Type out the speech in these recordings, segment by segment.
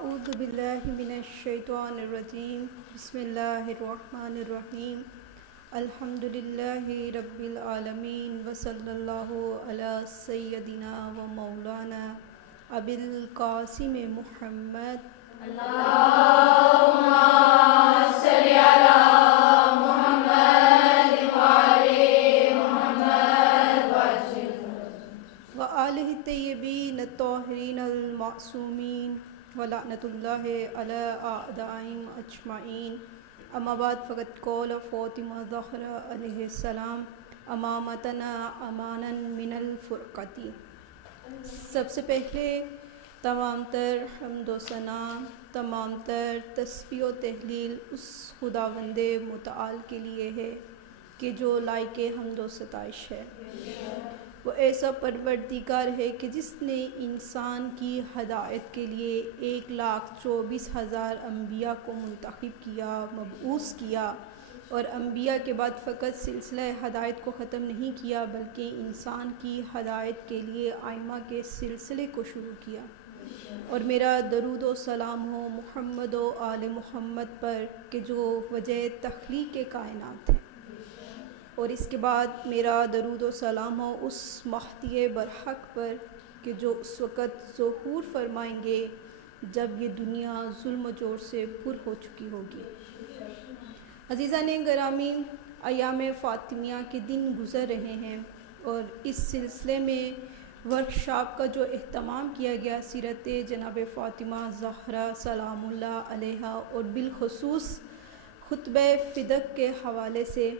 اعوذ باللہ من الشیطان الرجیم بسم اللہ الرحمن الرحیم الحمد للہ رب العالمین وصلی اللہ علی سیدنا و مولانا ابی القاسم محمد اللہم صلی علی محمد وعلی محمد وآلہ الطیبین الطاہرین المعصومین ولعنۃ اللہ علی اعدائہم اجمعین اما بعد فقد قول فاطمہ زہرا علیہ السلام امامتنا امانا من الفرقتی۔ سب سے پہلے تمام تر حمد و ثنا، تمام تر تسبیح و تہلیل اس خداوند متعال کے لیے ہے کہ جو لائق حمد و ستائش ہے۔ وہ ایسا پروردگار ہے کہ جس نے انسان کی ہدایت کے لیے 1,24,000 انبیاء کو منتخب کیا، مبعوث کیا، اور انبیاء کے بعد فقط سلسلہ ہدایت کو ختم نہیں کیا بلکہ انسان کی ہدایت کے لیے ائمہ کے سلسلے کو شروع کیا۔ اور میرا درود و سلام ہو محمد و آل محمد پر کہ جو وجہ تخلیق کائنات ہیں، اور اس کے بعد میرا درود و سلام ہو اس مہدی برحق پر کہ جو اس وقت ظہور فرمائیں گے جب یہ دنیا ظلم و جور سے پر ہو چکی ہوگی۔ عزیزان گرامی، ایام فاطمیہ کے دن گزر رہے ہیں اور اس سلسلے میں ورکشاپ کا جو اہتمام کیا گیا سیرت جناب فاطمہ زہرا سلام اللہ علیہا اور بالخصوص خطبہ فدق کے حوالے سے،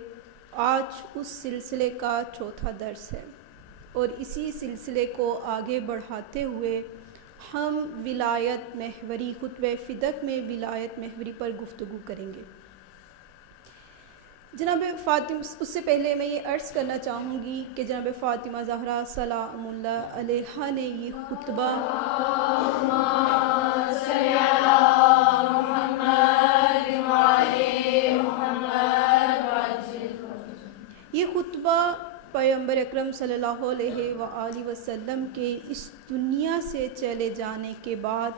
آج اس سلسلے کا چوتھا درس ہے، اور اسی سلسلے کو آگے بڑھاتے ہوئے ہم ولایت محوری خطبہ فدق میں ولایت محوری پر گفتگو کریں گے۔ جناب فاطمہ، اس سے پہلے میں یہ عرض کرنا چاہوں گی کہ جناب فاطمہ زہرا سلام اللہ علیہا نے یہ خطبہ پیغمبر اکرم صلی اللہ علیہ وآلہ وسلم کے اس دنیا سے چلے جانے کے بعد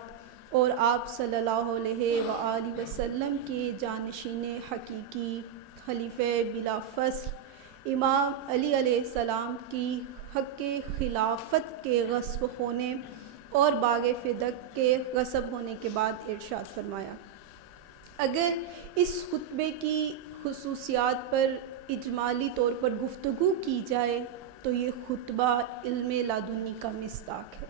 اور آپ صلی اللہ علیہ وآلہ وسلم کے جانشین حقیقی خلیفہ بلا فصل امام علی علیہ السلام کی حق خلافت کے غصب ہونے اور باغ فدق کے غصب ہونے کے بعد ارشاد فرمایا۔ اگر اس خطبے کی خصوصیات پر اجمالی طور پر گفتگو کی جائے تو یہ خطبہ علم لدنی کا مصداق ہے،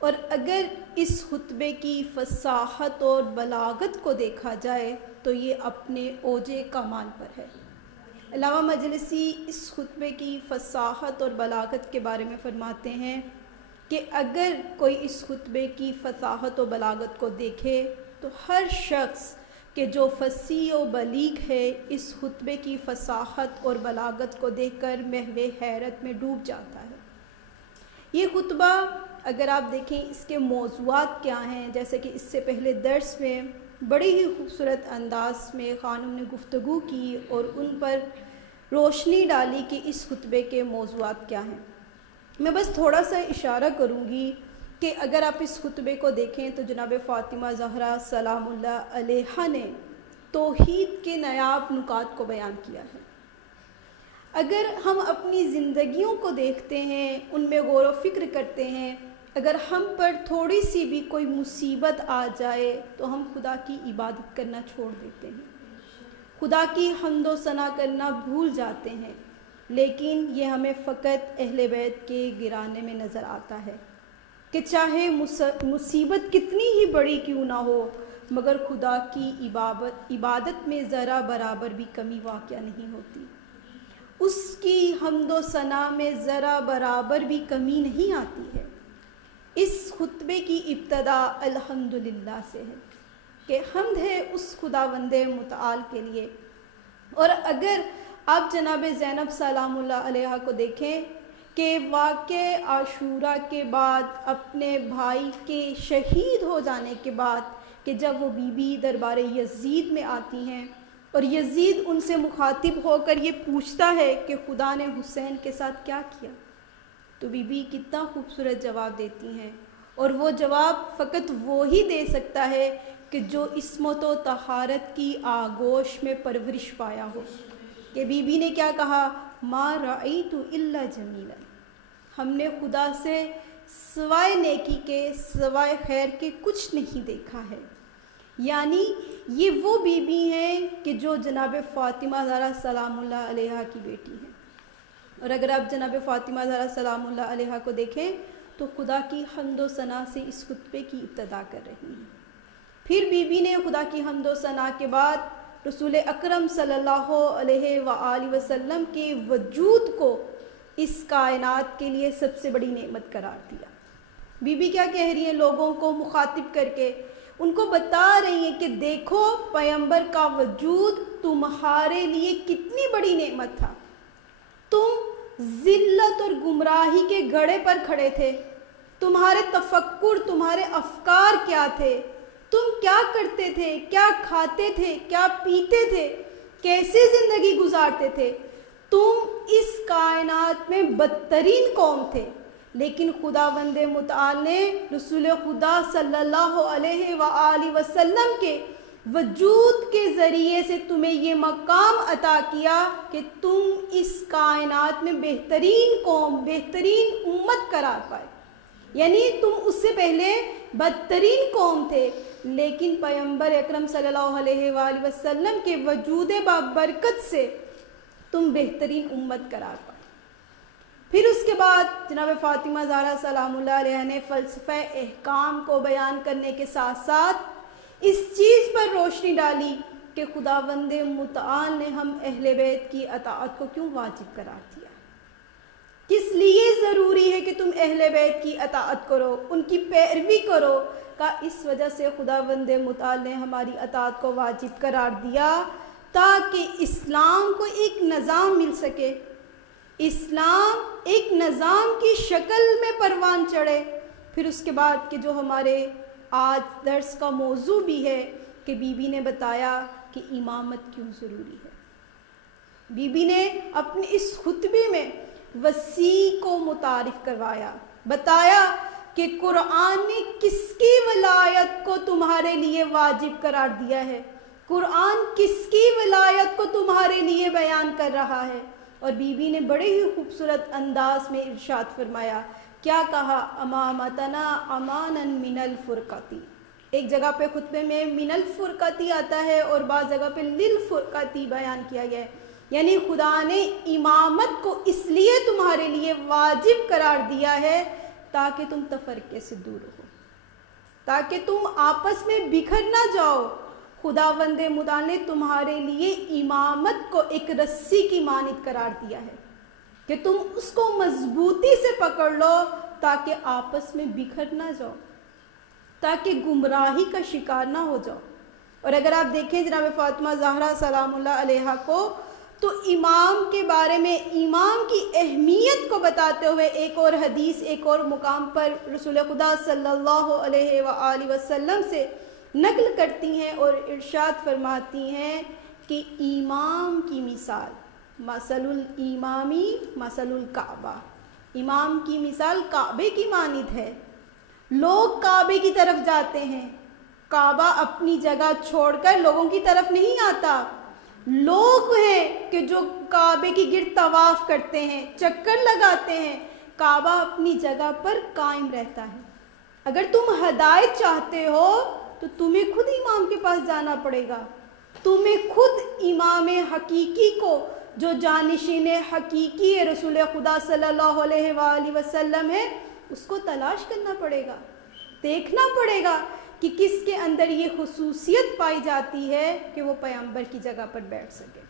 اور اگر اس خطبے کی فصاحت اور بلاغت کو دیکھا جائے تو یہ اپنے اوج کمال پر ہے۔ علامہ مجلسی اس خطبے کی فصاحت اور بلاغت کے بارے میں فرماتے ہیں کہ اگر کوئی اس خطبے کی فصاحت و بلاغت کو دیکھے تو ہر شخص کہ جو فصیح و بلیغ ہے اس خطبے کی فصاحت اور بلاغت کو دیکھ کر محو حیرت میں ڈوب جاتا ہے۔ یہ خطبہ اگر آپ دیکھیں اس کے موضوعات کیا ہیں، جیسے کہ اس سے پہلے درس میں بڑی ہی خوبصورت انداز میں خانم نے گفتگو کی اور ان پر روشنی ڈالی کہ اس خطبے کے موضوعات کیا ہیں۔ میں بس تھوڑا سا اشارہ کروں گی کہ اگر آپ اس خطبے کو دیکھیں تو جناب فاطمہ زہرا سلام اللہ علیہا نے توحید کے نایاب نکات کو بیان کیا ہے۔ اگر ہم اپنی زندگیوں کو دیکھتے ہیں، ان میں غور و فکر کرتے ہیں، اگر ہم پر تھوڑی سی بھی کوئی مصیبت آ جائے تو ہم خدا کی عبادت کرنا چھوڑ دیتے ہیں، خدا کی حمد و ثنا کرنا بھول جاتے ہیں، لیکن یہ ہمیں فقط اہل بیت کے گرانے میں نظر آتا ہے کہ چاہے مصیبت کتنی ہی بڑی کیوں نہ ہو مگر خدا کی عبادت میں ذرا برابر بھی کمی واقع نہیں ہوتی، اس کی حمد و ثنا میں ذرا برابر بھی کمی نہیں آتی ہے۔ اس خطبے کی ابتدا الحمدللہ سے ہے کہ حمد ہے اس خداوند متعال کے لیے۔ اور اگر آپ جناب زینب سلام اللہ علیہا کو دیکھیں کہ واقع عاشورہ کے بعد اپنے بھائی کے شہید ہو جانے کے بعد کہ جب وہ بی بی دربار یزید میں آتی ہیں اور یزید ان سے مخاطب ہو کر یہ پوچھتا ہے کہ خدا نے حسین کے ساتھ کیا کیا، تو بی بی کتنا خوبصورت جواب دیتی ہیں، اور وہ جواب فقط وہی دے سکتا ہے کہ جو عصمت و طہارت کی آغوش میں پرورش پایا ہو۔ کہ بی بی نے کیا کہا؟ ما رأیت الا جمیلا، ہم نے خدا سے سوائے نیکی کے، سوائے خیر کے کچھ نہیں دیکھا ہے۔ یعنی یہ وہ بی بی ہیں کہ جو جناب فاطمہ زہرا سلام اللہ علیہا کی بیٹی ہیں۔ اور اگر آپ جناب فاطمہ زہرا سلام اللہ علیہا کو دیکھیں تو خدا کی حمد و ثنا سے اس خطبے کی ابتدا کر رہی ہیں۔ پھر بی بی نے خدا کی حمد و ثنا کے بعد رسول اکرم صلی اللہ علیہ وآلہ وسلم کے وجود کو اس کائنات کے لیے سب سے بڑی نعمت قرار دیا۔ بی بی کیا کہہ رہی ہیں؟ لوگوں کو مخاطب کر کے ان کو بتا رہی ہیں کہ دیکھو پیغمبر کا وجود تمہارے لیے کتنی بڑی نعمت تھا۔ تم ذلت اور گمراہی کے گڑھے پر کھڑے تھے، تمہارے تفکر، تمہارے افکار کیا تھے، تم کیا کرتے تھے، کیا کھاتے تھے، کیا پیتے تھے، کیسے زندگی گزارتے تھے، تم اس کائنات میں بدترین قوم تھے، لیکن خداوند متعال نے رسول خدا صلی اللہ علیہ وآلہ وسلم کے وجود کے ذریعے سے تمہیں یہ مقام عطا کیا کہ تم اس کائنات میں بہترین قوم، بہترین امت قرار پائے۔ یعنی تم اس سے پہلے بدترین قوم تھے، لیکن پیغمبر اکرم صلی اللہ علیہ وآلہ وسلم کے وجود بابرکت سے تم بہترین امت قرار پائے۔ پھر اس کے بعد جناب فاطمہ زہرا سلام اللہ علیہ نے فلسفہ احکام کو بیان کرنے کے ساتھ ساتھ اس چیز پر روشنی ڈالی کہ خداوند متعال نے ہم اہل بیت کی اطاعت کو کیوں واجب قرار دیا، کس لیے ضروری ہے کہ تم اہل بیت کی اطاعت کرو، ان کی پیروی کرو۔ کا اس وجہ سے خداوند متعال نے ہماری اطاعت کو واجب قرار دیا تاکہ اسلام کو ایک نظام مل سکے، اسلام ایک نظام کی شکل میں پروان چڑھے۔ پھر اس کے بعد کہ جو ہمارے آج درس کا موضوع بھی ہے کہ بی بی نے بتایا کہ امامت کیوں ضروری ہے۔ بی بی نے اپنے اس خطبے میں وسیع کو متعارف کروایا، بتایا کہ قرآن نے کس کی ولایت کو تمہارے لیے واجب قرار دیا ہے، قرآن کس کی ولایت کو تمہارے لیے بیان کر رہا ہے۔ اور بی بی نے بڑے ہی خوبصورت انداز میں ارشاد فرمایا، کیا کہا؟ امامتنا امانا من الفرقتی۔ ایک جگہ پہ خطبے میں من الفرقتی آتا ہے اور بعض جگہ پہ للفرقتی بیان کیا گیا ہے، یعنی خدا نے امامت کو اس لیے تمہارے لیے واجب قرار دیا ہے تاکہ تم تفرقے سے دور ہو، تاکہ تم آپس میں بکھر نہ جاؤ۔ خداوند متعال نے تمہارے لیے امامت کو ایک رسی کی مانند قرار دیا ہے کہ تم اس کو مضبوطی سے پکڑ لو تاکہ آپس میں بکھر نہ جاؤ، تاکہ گمراہی کا شکار نہ ہو جاؤ۔ اور اگر آپ دیکھیں جناب فاطمہ زہرا سلام اللہ علیہا کو تو امام کے بارے میں، امام کی اہمیت کو بتاتے ہوئے ایک اور حدیث ایک اور مقام پر رسول خدا صلی اللہ علیہ وآلہ وسلم سے نقل کرتی ہیں اور ارشاد فرماتی ہیں کہ امام کی مثال مثل الامامی مثل الکعبہ، امام کی مثال کعبے کی مانند ہے۔ لوگ کعبے کی طرف جاتے ہیں، کعبہ اپنی جگہ چھوڑ کر لوگوں کی طرف نہیں آتا، لوگ ہیں کہ جو کعبے کی گرد طواف کرتے ہیں، چکر لگاتے ہیں، کعبہ اپنی جگہ پر قائم رہتا ہے۔ اگر تم ہدایت چاہتے ہو تو تمہیں خود امام کے پاس جانا پڑے گا، تمہیں خود امام حقیقی کو جو جانشین حقیقی رسول خدا صلی اللہ علیہ وآلہ وسلم ہے اس کو تلاش کرنا پڑے گا، دیکھنا پڑے گا کہ کس کے اندر یہ خصوصیت پائی جاتی ہے کہ وہ پیغمبر کی جگہ پر بیٹھ سکے،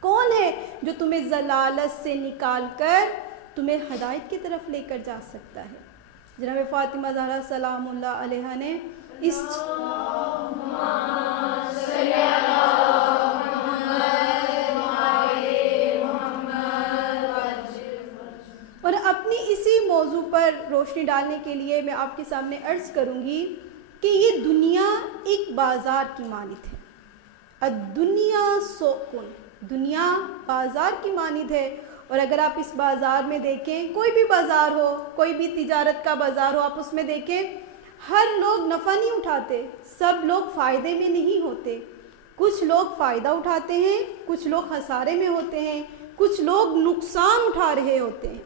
کون ہے جو تمہیں ضلالت سے نکال کر تمہیں ہدایت کی طرف لے کر جا سکتا ہے۔ جناب فاطمہ زہرا سلام اللہ علیہا نے اس اور اپنی اسی موضوع پر روشنی ڈالنے کے لیے میں آپ کے سامنے عرض کروں گی کہ یہ دنیا ایک بازار کی مانند ہے۔ الدنیا سوقن، دنیا بازار کی مانند ہے اور اگر آپ اس بازار میں دیکھیں، کوئی بھی بازار ہو، کوئی بھی تجارت کا بازار ہو، آپ اس میں دیکھیں ہر لوگ نفع نہیں اٹھاتے، سب لوگ فائدے میں نہیں ہوتے، کچھ لوگ فائدہ اٹھاتے ہیں، کچھ لوگ خسارے میں ہوتے ہیں، کچھ لوگ نقصان اٹھا رہے ہوتے ہیں۔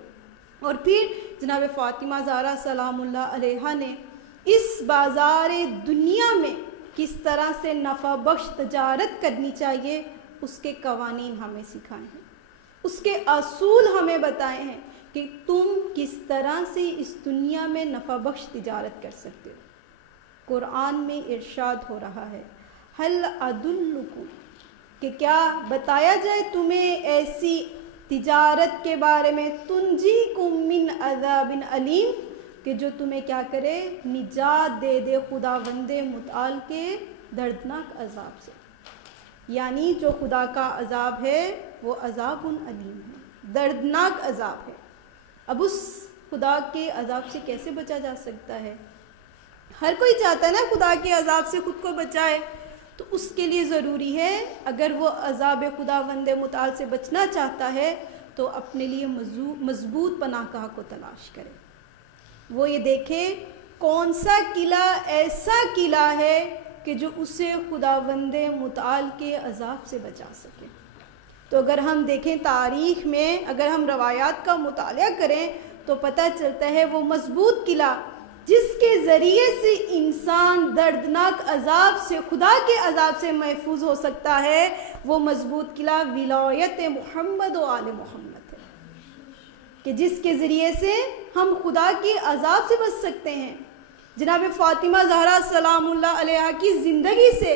اور پھر جناب فاطمہ زہرا سلام اللہ علیہا نے اس بازار دنیا میں کس طرح سے نفع بخش تجارت کرنی چاہیے اس کے قوانین ہمیں سکھائے ہیں، اس کے اصول ہمیں بتائے ہیں کہ تم کس طرح سے اس دنیا میں نفع بخش تجارت کر سکتے ہو۔ قرآن میں ارشاد ہو رہا ہے، ہل ادلکم، کہ کیا بتایا جائے تمہیں ایسی تجارت کے بارے میں، تنجیکم من عذاب علیم، کہ جو تمہیں کیا کرے، نجات دے دے خداوند متعال کے دردناک عذاب سے۔ یعنی جو خدا کا عذاب ہے وہ عذاب علیم ہے، دردناک عذاب ہے۔ اب اس خدا کے عذاب سے کیسے بچا جا سکتا ہے؟ ہر کوئی چاہتا ہے نا خدا کے عذاب سے خود کو بچائے، تو اس کے لیے ضروری ہے اگر وہ عذاب خداوند متعال سے بچنا چاہتا ہے تو اپنے لیے مضبوط پناہ گاہ کو تلاش کرے۔ وہ یہ دیکھے کون سا قلعہ ایسا قلعہ ہے کہ جو اسے خداوند متعال کے عذاب سے بچا سکے۔ تو اگر ہم دیکھیں تاریخ میں، اگر ہم روایات کا مطالعہ کریں تو پتہ چلتا ہے وہ مضبوط قلعہ جس کے ذریعے سے انسان دردناک عذاب سے، خدا کے عذاب سے محفوظ ہو سکتا ہے، وہ مضبوط قلعہ ولایت محمد و آل محمد ہے، کہ جس کے ذریعے سے ہم خدا کے عذاب سے بچ سکتے ہیں۔ جناب فاطمہ زہرا سلام اللہ علیہا کی زندگی سے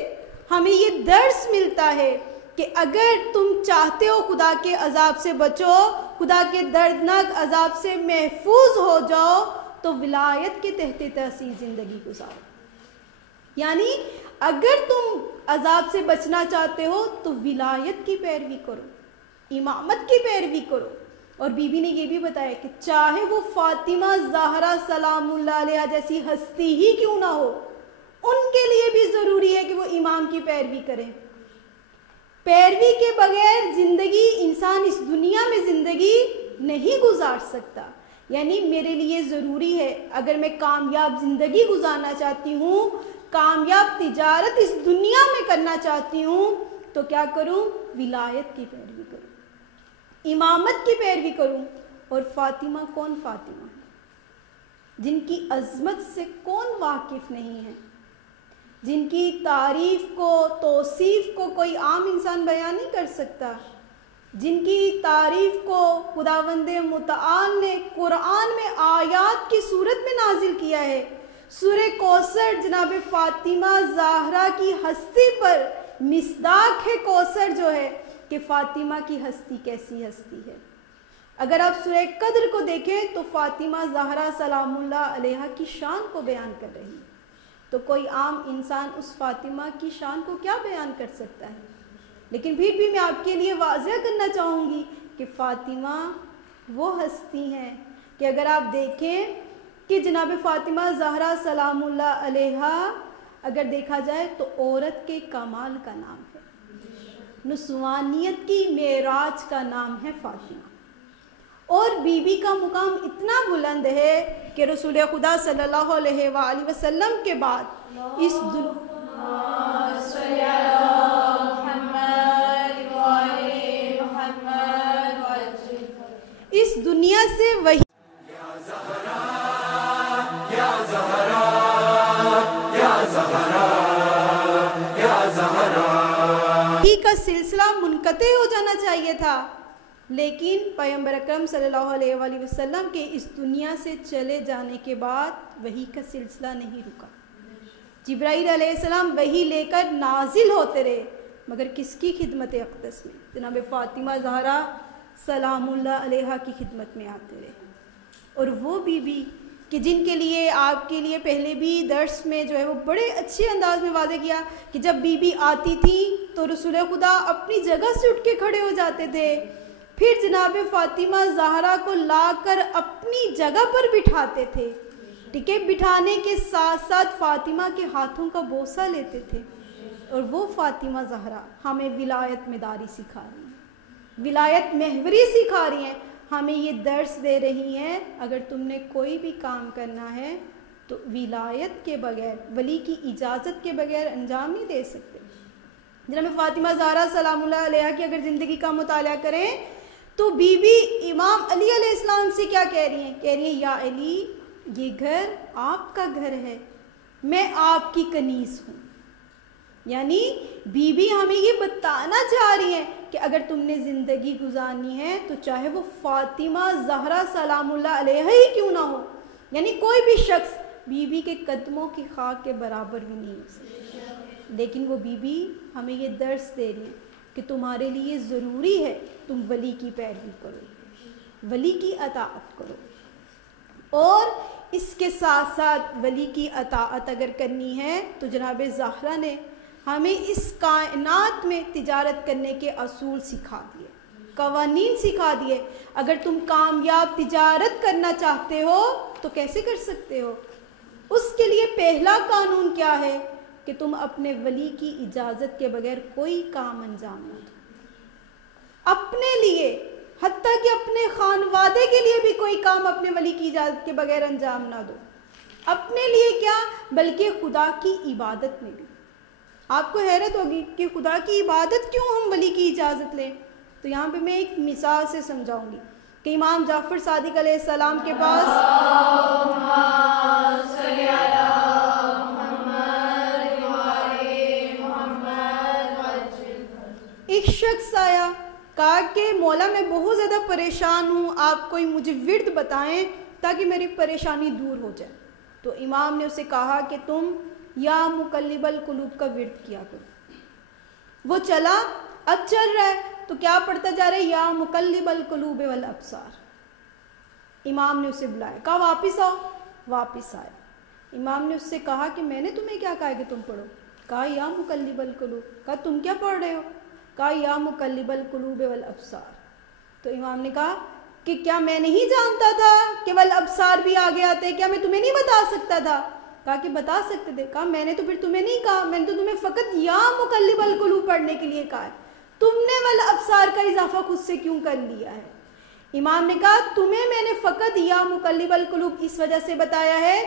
ہمیں یہ درس ملتا ہے کہ اگر تم چاہتے ہو خدا کے عذاب سے بچو، خدا کے دردناک عذاب سے محفوظ ہو جاؤ، تو ولایت کے تحت تاثیر زندگی گزارو۔ یعنی اگر تم عذاب سے بچنا چاہتے ہو تو ولایت کی پیروی کرو، امامت کی پیروی کرو۔ اور بی بی نے یہ بھی بتایا کہ چاہے وہ فاطمہ زہرا سلام اللہ علیہا جیسی ہستی ہی کیوں نہ ہو، ان کے لیے بھی ضروری ہے کہ وہ امام کی پیروی کریں۔ پیروی کے بغیر زندگی، انسان اس دنیا میں زندگی نہیں گزار سکتا۔ یعنی میرے لیے ضروری ہے اگر میں کامیاب زندگی گزارنا چاہتی ہوں، کامیاب تجارت اس دنیا میں کرنا چاہتی ہوں، تو کیا کروں؟ ولایت کی پیروی کروں، امامت کی پیروی کروں۔ اور فاطمہ کون فاطمہ ہے؟ جن کی عظمت سے کون واقف نہیں ہے، جن کی تعریف کو، توصیف کو کوئی عام انسان بیان نہیں کر سکتا، جن کی تعریف کو خداوند متعال نے قرآن میں آیات کی صورت میں نازل کیا ہے۔ سورہ کوثر جناب فاطمہ زہرا کی ہستی پر مصداق ہے، کوثر جو ہے کہ فاطمہ کی ہستی کیسی ہستی ہے۔ اگر آپ سورہ قدر کو دیکھیں تو فاطمہ زہرا سلام اللہ علیہا کی شان کو بیان کر رہی ہے، تو کوئی عام انسان اس فاطمہ کی شان کو کیا بیان کر سکتا ہے؟ لیکن پھر بھی میں آپ کے لیے واضح کرنا چاہوں گی کہ فاطمہ وہ ہستی ہیں کہ اگر آپ دیکھیں کہ جناب فاطمہ زہرا سلام اللہ علیہا اگر دیکھا جائے تو عورت کے کمال کا نام ہے، نسوانیت کی معراج کا نام ہے فاطمہ۔ اور بی بی کا مقام اتنا بلند ہے کہ رسول خدا صلی اللہ علیہ وآلہ وسلم کے بعد اس دنیا سے وہی کا سلسلہ منقطع ہو جانا چاہیے تھا، لیکن پیغمبر اکرم صلی اللہ علیہ وآلہ وسلم کے اس دنیا سے چلے جانے کے بعد وحی کا سلسلہ نہیں رکا۔ جبرائیل علیہ السلام وحی لے کر نازل ہوتے رہے، مگر کس کی خدمت اقدس میں؟ جناب فاطمہ زہرا سلام اللہ علیہا کی خدمت میں آتے رہے۔ اور وہ بی بی کہ جن کے لیے آپ کے لیے پہلے بھی درس میں جو ہے وہ بڑے اچھے انداز میں واضح کیا کہ جب بی بی آتی تھی تو رسول خدا اپنی جگہ سے اٹھ کے کھڑے ہو جاتے تھے، پھر جناب فاطمہ زہرا کو لا کر اپنی جگہ پر بٹھاتے تھے، ٹھیک ہے، بٹھانے کے ساتھ ساتھ فاطمہ کے ہاتھوں کا بوسہ لیتے تھے۔ اور وہ فاطمہ زہرا ہمیں ولایت میں داری سکھا رہی ہیں، ولایت محوری سکھا رہی ہیں، ہمیں یہ درس دے رہی ہیں اگر تم نے کوئی بھی کام کرنا ہے تو ولایت کے بغیر، ولی کی اجازت کے بغیر انجام نہیں دے سکتے۔ جناب فاطمہ زہرا سلام اللہ علیہ کی اگر زندگی کا مطالعہ کریں تو بی بی امام علی علیہ السلام سے کیا کہہ رہی ہیں؟ کہہ رہی ہیں یا علی یہ گھر آپ کا گھر ہے، میں آپ کی کنیز ہوں۔ یعنی بی بی ہمیں یہ بتانا چاہ رہی ہیں کہ اگر تم نے زندگی گزارنی ہے تو چاہے وہ فاطمہ زہرا سلام اللہ علیہ ہی کیوں نہ ہو، یعنی کوئی بھی شخص بی بی کے قدموں کی خاک کے برابر بھی نہیں ہو سکتا، لیکن وہ بی بی ہمیں یہ درس دے رہی ہے کہ تمہارے لیے ضروری ہے تم ولی کی پیروی کرو، ولی کی اطاعت کرو، اور اس کے ساتھ ساتھ ولی کی اطاعت اگر کرنی ہے تو جناب زہرا نے ہمیں اس کائنات میں تجارت کرنے کے اصول سکھا دیے، قوانین سکھا دیے۔ اگر تم کامیاب تجارت کرنا چاہتے ہو تو کیسے کر سکتے ہو؟ اس کے لیے پہلا قانون کیا ہے کہ تم اپنے ولی کی اجازت کے بغیر کوئی کام انجام نہ دو، اپنے لیے، حتیٰ کہ اپنے خانوادے کے لیے بھی کوئی کام اپنے ولی کی اجازت کے بغیر انجام نہ دو۔ اپنے لیے کیا بلکہ خدا کی عبادت میں بھی۔ آپ کو حیرت ہوگی کہ خدا کی عبادت کیوں ہم ولی کی اجازت لیں؟ تو یہاں پہ میں ایک مثال سے سمجھاؤں گی کہ امام جعفر صادق علیہ السلام کے پاس ایک شخص آیا، کہا کہ مولا میں بہت زیادہ پریشان ہوں، آپ کوئی مجھے ورد بتائیں تاکہ میری پریشانی دور ہو جائے۔ تو امام نے اسے کہا کہ تم یا مقلب القلوب کا ورد کیا کرو۔ وہ چلا، اب چل رہا ہے تو کیا پڑھتا جا رہا ہے؟ یا مقلب القلوب والابصار۔ امام نے اسے بلایا، کہا واپس آؤ، واپس آیا۔ امام نے اس سے کہا کہ میں نے تمہیں کیا کہا کہ تم پڑھو؟ کہا یا مقلب القلوب۔ کہا تم کیا پڑھ رہے ہو؟ کہا یا مقلب القلوب والابصار۔ تو امام نے کہا کہ کیا میں نہیں جانتا تھا کہ والابصار بھی آگے آتے، کیا میں تمہیں نہیں بتا سکتا تھا؟ کہا کہ بتا سکتے تھے۔ کہا میں نے تو پھر تمہیں نہیں کہا، میں نے تو تمہیں فقط یا مقلب القلوب پڑھنے کے لیے کہا ہے، تم نے والابصار کا اضافہ خود سے کیوں کر لیا ہے؟ امام نے کہا تمہیں میں نے فقط یا مقلب القلوب اس وجہ سے بتایا ہے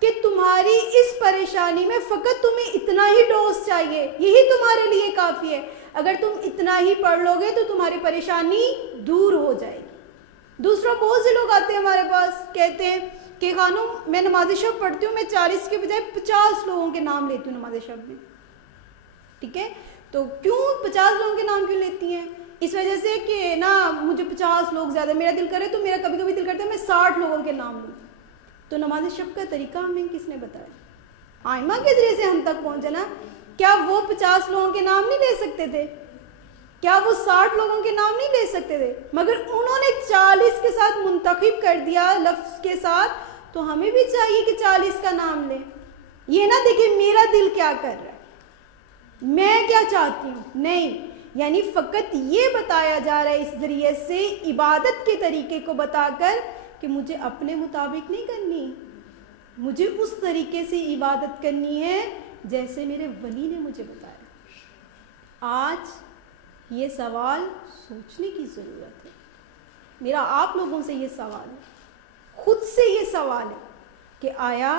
کہ تمہاری اس پریشانی میں فقط تمہیں اتنا ہی ڈوز چاہیے، یہی تمہارے لیے کافی ہے۔ اگر تم اتنا ہی پڑھ لو گے تو تمہاری پریشانی دور ہو جائے گی۔ دوسرا بہت سے لوگ آتے ہیں ہمارے پاس، کہتے ہیں کہ خانم میں نماز شب پڑھتی ہوں، میں 40 کے بجائے 50 لوگوں کے نام لیتی ہوں نماز شب میں۔ ٹھیک ہے، تو کیوں 50 لوگوں کے نام کیوں لیتی ہیں؟ اس وجہ سے کہ نا مجھے 50 لوگ زیادہ، میرا دل کرے تو میرا کبھی کبھی دل کرتا ہے میں 60 لوگوں کے نام لوں۔ تو نماز شب کا طریقہ ہمیں کس نے بتایا؟ آئمہ کے ذریعے سے ہم تک پہنچا نا۔ کیا وہ 50 لوگوں کے نام نہیں لے سکتے تھے؟ کیا وہ 60 لوگوں کے نام نہیں لے سکتے تھے؟ مگر انہوں نے 40 کے ساتھ منتخب کر دیا لفظ کے ساتھ، تو ہمیں بھی چاہیے کہ 40 کا نام لیں۔ یہ نہ دیکھیں میرا دل کیا کر رہا ہے، میں کیا چاہتی ہوں، نہیں، یعنی فقط یہ بتایا جا رہا ہے اس ذریعے سے عبادت کے طریقے کو بتا کر کہ مجھے اپنے مطابق نہیں کرنی، مجھے اس طریقے سے عبادت کرنی ہے جیسے میرے ولی نے مجھے بتایا۔ آج یہ سوال سوچنے کی ضرورت ہے، میرا آپ لوگوں سے یہ سوال ہے، خود سے یہ سوال ہے کہ آیا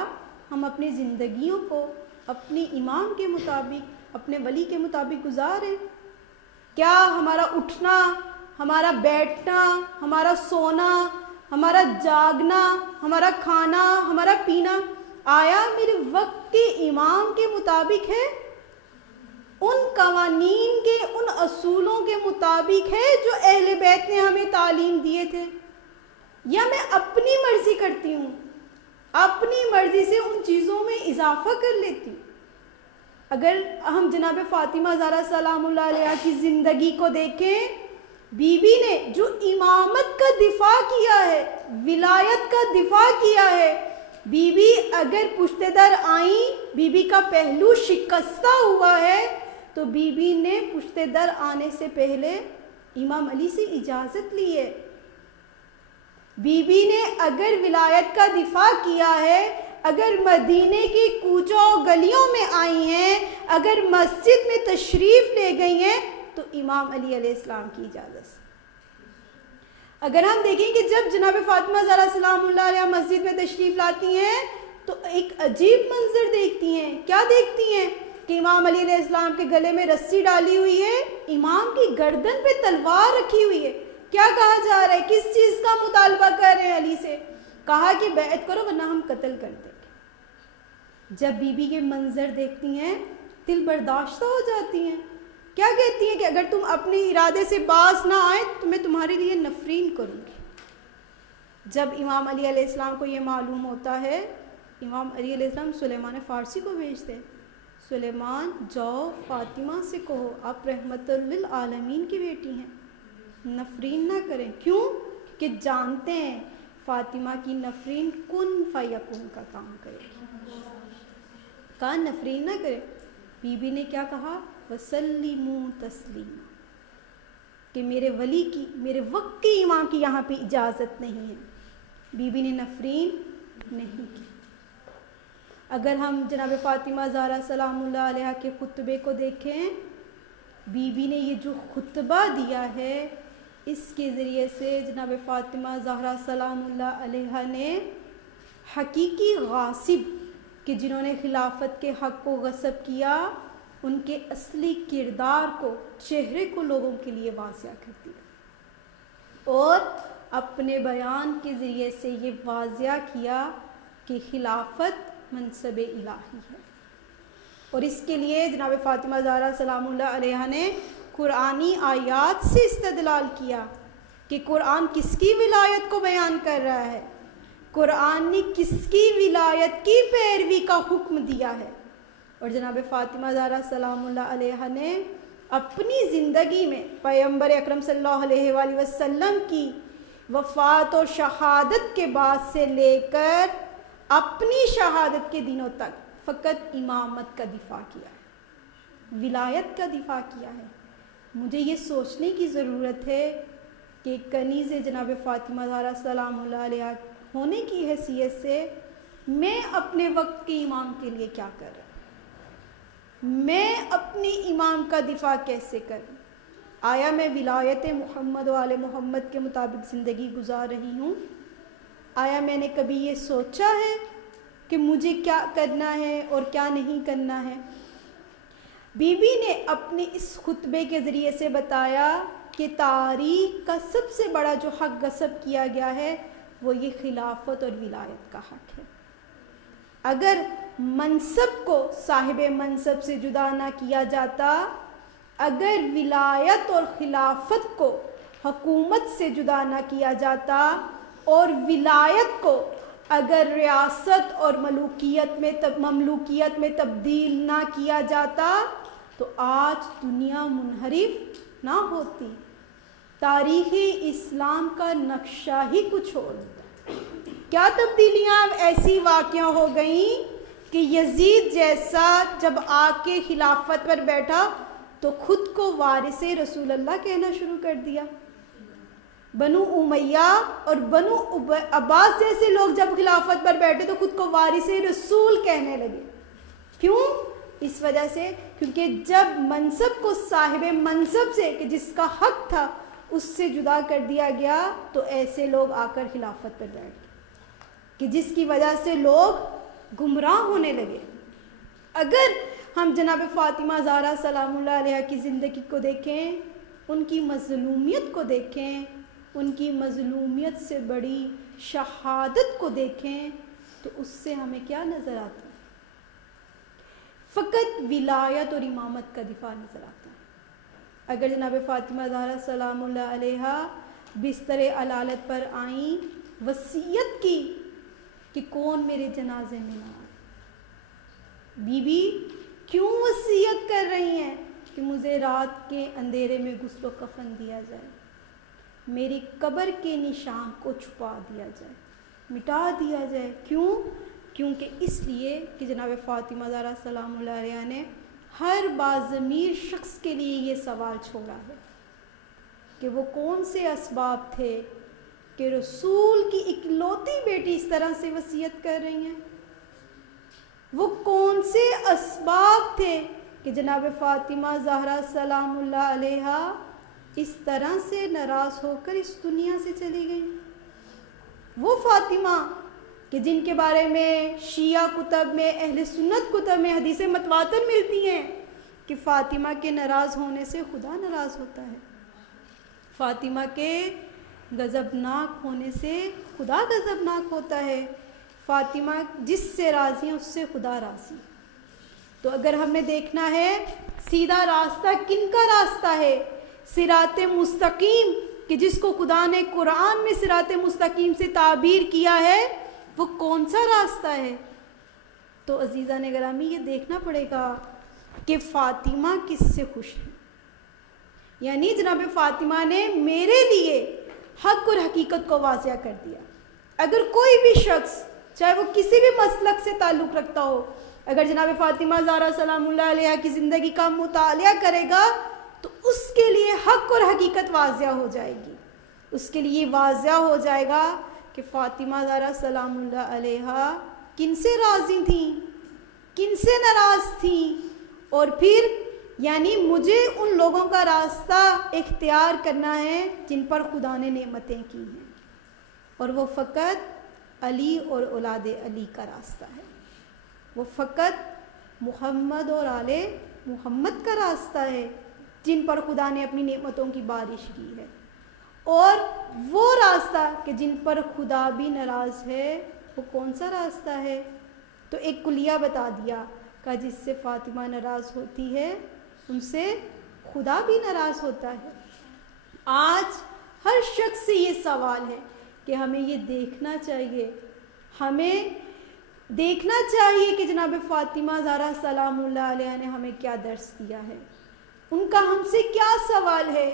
ہم اپنی زندگیوں کو اپنے امام کے مطابق، اپنے ولی کے مطابق گزاریں؟ کیا ہمارا اٹھنا، ہمارا بیٹھنا، ہمارا سونا، ہمارا جاگنا، ہمارا کھانا، ہمارا پینا آیا میرے وقت کے امام کے مطابق ہے؟ ان قوانین کے، ان اصولوں کے مطابق ہے جو اہل بیت نے ہمیں تعلیم دیے تھے؟ یا میں اپنی مرضی کرتی ہوں، اپنی مرضی سے ان چیزوں میں اضافہ کر لیتی ہوں؟ اگر ہم جناب فاطمہ زہرا سلام اللہ علیہ کی زندگی کو دیکھیں، بی بی نے جو امامت کا دفاع کیا ہے، ولایت کا دفاع کیا ہے، بی بی اگر پشت در آئیں، بی بی کا پہلو شکستہ ہوا ہے تو بی بی نے پشت در آنے سے پہلے امام علی سے اجازت لی ہے۔ بی بی نے اگر ولایت کا دفاع کیا ہے، اگر مدینے کی کوچوں گلیوں میں آئی ہیں، اگر مسجد میں تشریف لے گئی ہیں تو امام علی علیہ السلام کی اجازت سے۔ اگر ہم دیکھیں کہ جب جناب فاطمہ زہرا سلام اللہ علیہ مسجد میں تشریف لاتی ہیں تو ایک عجیب منظر دیکھتی ہیں. کیا دیکھتی ہیں؟ کہ امام علی علیہ السلام کے گلے میں رسی ڈالی ہوئی ہے, امام کی گردن پہ تلوار رکھی ہوئی ہے. کیا کہا جا رہا ہے؟ کس چیز کا مطالبہ کر رہے ہیں علی سے؟ کہا کہ بیعت کرو ورنہ ہم قتل کر دیں گے. جب بی بی کے منظر دیکھتی ہیں دل برداشتہ ہو جاتی ہیں. کیا کہتی ہیں کہ اگر تم اپنے ارادے سے باز نہ آئے تو میں تمہارے لیے نفرین کروں گی. جب امام علی علیہ السلام کو یہ معلوم ہوتا ہے, امام علی علیہ السلام سلیمان فارسی کو بھیجتے ہیں, سلیمان جاؤ فاطمہ سے کہو آپ رحمت للعالمین کی بیٹی ہیں, نفرین نہ کریں. کیوں؟ کہ جانتے ہیں فاطمہ کی نفرین کن فیکون کا کام کرے گی. کہا نفرین نہ کرے. بی بی نے کیا کہا؟ وسلموا تسلیما, کہ میرے ولی کی, میرے وقت کے امام کی یہاں پہ اجازت نہیں ہے. بی بی نے نفرین نہیں کی. اگر ہم جناب فاطمہ زہرا سلام اللہ علیہ کے خطبے کو دیکھیں, بی بی نے یہ جو خطبہ دیا ہے اس کے ذریعے سے جناب فاطمہ زہرا سلام اللہ علیہ نے حقیقی غاصب کہ جنہوں نے خلافت کے حق کو غصب کیا ان کے اصلی کردار کو, چہرے کو لوگوں کے لیے واضح کر دیا, اور اپنے بیان کے ذریعے سے یہ واضح کیا کہ خلافت منصب الہی ہے. اور اس کے لیے جناب فاطمہ زہرا سلام اللہ علیہ نے قرآنی آیات سے استدلال کیا کہ قرآن کس کی ولایت کو بیان کر رہا ہے, قرآن نے کس کی ولایت کی پیروی کا حکم دیا ہے. اور جناب فاطمہ زہرا سلام اللہ علیہ نے اپنی زندگی میں پیغمبر اکرم صلی اللہ علیہ وآلہ وسلم کی وفات اور شہادت کے بعد سے لے کر اپنی شہادت کے دنوں تک فقط امامت کا دفاع کیا ہے, ولایت کا دفاع کیا ہے. مجھے یہ سوچنے کی ضرورت ہے کہ کنیز جناب فاطمہ زہرا سلام اللہ علیہ ہونے کی حیثیت سے میں اپنے وقت کے امام کے لیے کیا کر رہا ہوں, میں اپنی امام کا دفاع کیسے کروں. آیا میں ولایت محمد و آل محمد کے مطابق زندگی گزار رہی ہوں؟ آیا میں نے کبھی یہ سوچا ہے کہ مجھے کیا کرنا ہے اور کیا نہیں کرنا ہے؟ بی بی نے اپنے اس خطبے کے ذریعے سے بتایا کہ تاریخ کا سب سے بڑا جو حق غصب کیا گیا ہے وہ یہ خلافت اور ولایت کا حق ہے. اگر منصب کو صاحب منصب سے جدا نہ کیا جاتا, اگر ولایت اور خلافت کو حکومت سے جدا نہ کیا جاتا, اور ولایت کو اگر ریاست اور مملوکیت میں تبدیل نہ کیا جاتا تو آج دنیا منحرف نہ ہوتی, تاریخ اسلام کا نقشہ ہی کچھ اور ہوتا. کیا تبدیلیاں ایسی واقع ہو گئیں کہ یزید جیسا جب آ کے خلافت پر بیٹھا تو خود کو وارث رسول اللہ کہنا شروع کر دیا. بنو امیہ اور بنو عباس جیسے لوگ جب خلافت پر بیٹھے تو خود کو وارث رسول کہنے لگے. کیوں؟ اس وجہ سے کیونکہ جب منصب کو صاحب منصب سے کہ جس کا حق تھا اس سے جدا کر دیا گیا تو ایسے لوگ آ کر خلافت پر بیٹھ گئے کہ جس کی وجہ سے لوگ گمراہ ہونے لگے. اگر ہم جناب فاطمہ زہرا سلام اللہ علیہ کی زندگی کو دیکھیں, ان کی مظلومیت کو دیکھیں, ان کی مظلومیت سے بڑی شہادت کو دیکھیں تو اس سے ہمیں کیا نظر آتا ہے؟ فقط ولایت اور امامت کا دفاع نظر آتا ہے. اگر جناب فاطمہ زہرا سلام اللہ علیہ بستر علالت پر آئیں, وصیت کی کہ کون میرے جنازے میں نہ آئے. بی بی کیوں وصیت کر رہی ہیں کہ مجھے رات کے اندھیرے میں غسل و کفن دیا جائے, میری قبر کے نشان کو چھپا دیا جائے, مٹا دیا جائے. کیوں؟ کیونکہ اس لیے کہ جناب فاطمہ زہرا سلام اللہ علیہ نے ہر باضمیر شخص کے لیے یہ سوال چھوڑا ہے کہ وہ کون سے اسباب تھے کہ رسول کی اکلوتی بیٹی اس طرح سے وصیت کر رہی ہیں. وہ کون سے اسباب تھے کہ جناب فاطمہ زہرا سلام اللہ علیہ اس طرح سے ناراض ہو کر اس دنیا سے چلی گئی. وہ فاطمہ کہ جن کے بارے میں شیعہ کتب میں، اہل سنت کتب میں حدیثیں متواتر ملتی ہیں کہ فاطمہ کے ناراض ہونے سے خدا ناراض ہوتا ہے، فاطمہ کے غضبناک ہونے سے خدا غضبناک ہوتا ہے، فاطمہ جس سے راضی ہیں اس سے خدا راضی. تو اگر ہمیں دیکھنا ہے سیدھا راستہ کن کا راستہ ہے، صراط مستقیم، کہ جس کو خدا نے قرآن میں صراط مستقیم سے تعبیر کیا ہے، وہ کون سا راستہ ہے؟ تو عزیزان گرامی یہ دیکھنا پڑے گا کہ فاطمہ کس سے خوش ہے. یعنی جناب فاطمہ نے میرے لیے حق اور حقیقت کو واضح کر دیا. اگر کوئی بھی شخص چاہے وہ کسی بھی مسلک سے تعلق رکھتا ہو، اگر جناب فاطمہ زہرا سلام اللہ علیہ کی زندگی کا مطالعہ کرے گا تو اس کے لیے حق اور حقیقت واضح ہو جائے گی. اس کے لیے واضح ہو جائے گا کہ فاطمہ زہرا سلام اللہ علیہ کن سے راضی تھیں، کن سے ناراض تھیں، اور پھر یعنی مجھے ان لوگوں کا راستہ اختیار کرنا ہے جن پر خدا نے نعمتیں کی ہیں، اور وہ فقط علی اور اولاد علی کا راستہ ہے. وہ فقط محمد اور آل محمد کا راستہ ہے جن پر خدا نے اپنی نعمتوں کی بارش کی ہے. اور وہ راستہ کہ جن پر خدا بھی ناراض ہے وہ کون سا راستہ ہے؟ تو ایک کلیہ بتا دیا کہ جس سے فاطمہ ناراض ہوتی ہے ان سے خدا بھی ناراض ہوتا ہے. آج ہر شخص سے یہ سوال ہے کہ ہمیں یہ دیکھنا چاہیے، ہمیں دیکھنا چاہیے کہ جناب فاطمہ زہرا سلام اللہ علیہ نے ہمیں کیا درس دیا ہے، ان کا ہم سے کیا سوال ہے.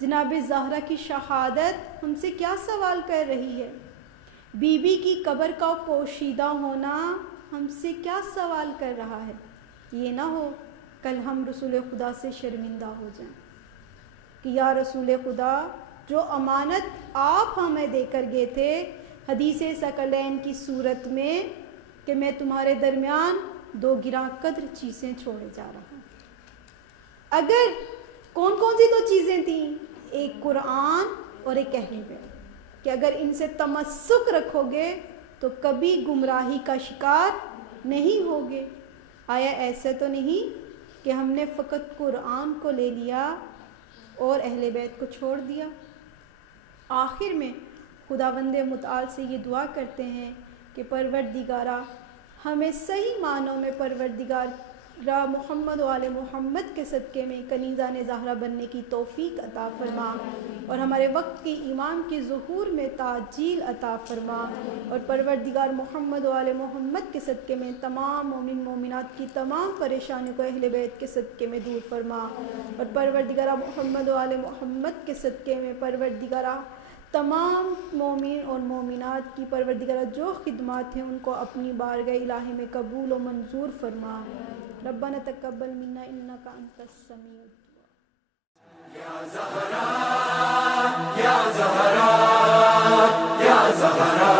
جناب زہرا کی شہادت ہم سے کیا سوال کر رہی ہے، بی بی کی قبر کا پوشیدہ ہونا ہم سے کیا سوال کر رہا ہے. یہ نہ ہو کل ہم رسول خدا سے شرمندہ ہو جائیں کہ یا رسول خدا جو امانت آپ ہمیں دے کر گئے تھے حدیث ثقلین کی صورت میں کہ میں تمہارے درمیان 2 گراں قدر چیزیں چھوڑے جا رہا ہوں. اگر کون کون سی 2 چیزیں تھیں؟ ایک قرآن اور ایک اہل بیت، کہ اگر ان سے تمسک رکھو گے تو کبھی گمراہی کا شکار نہیں ہوگے. آیا ایسا تو نہیں کہ ہم نے فقط قرآن کو لے لیا اور اہل بیت کو چھوڑ دیا؟ آخر میں خداوند متعال سے یہ دعا کرتے ہیں کہ پروردگارا ہمیں صحیح معنوں میں پروردگار را محمد و آل محمد کے صدقے میں کنیزان زہرا بننے کی توفیق عطا فرما، اور ہمارے وقت کے ایمان کے ظہور میں تعجیل عطا فرما، اور پروردگار محمد و آل محمد کے صدقے میں تمام مومن مومنات کی تمام پریشانیوں کو اہل بیت کے صدقے میں دور فرما، اور پروردگار محمد و آل محمد کے صدقے میں پروردگار تمام مومن اور مومنات کی پروردگار جو خدمات ہیں ان کو اپنی بارگاہ الہی میں قبول و منظور فرما. ربنا تقبل منا انک انت السمیع الدعاء. یا زہرا یا زہرا یا زہرا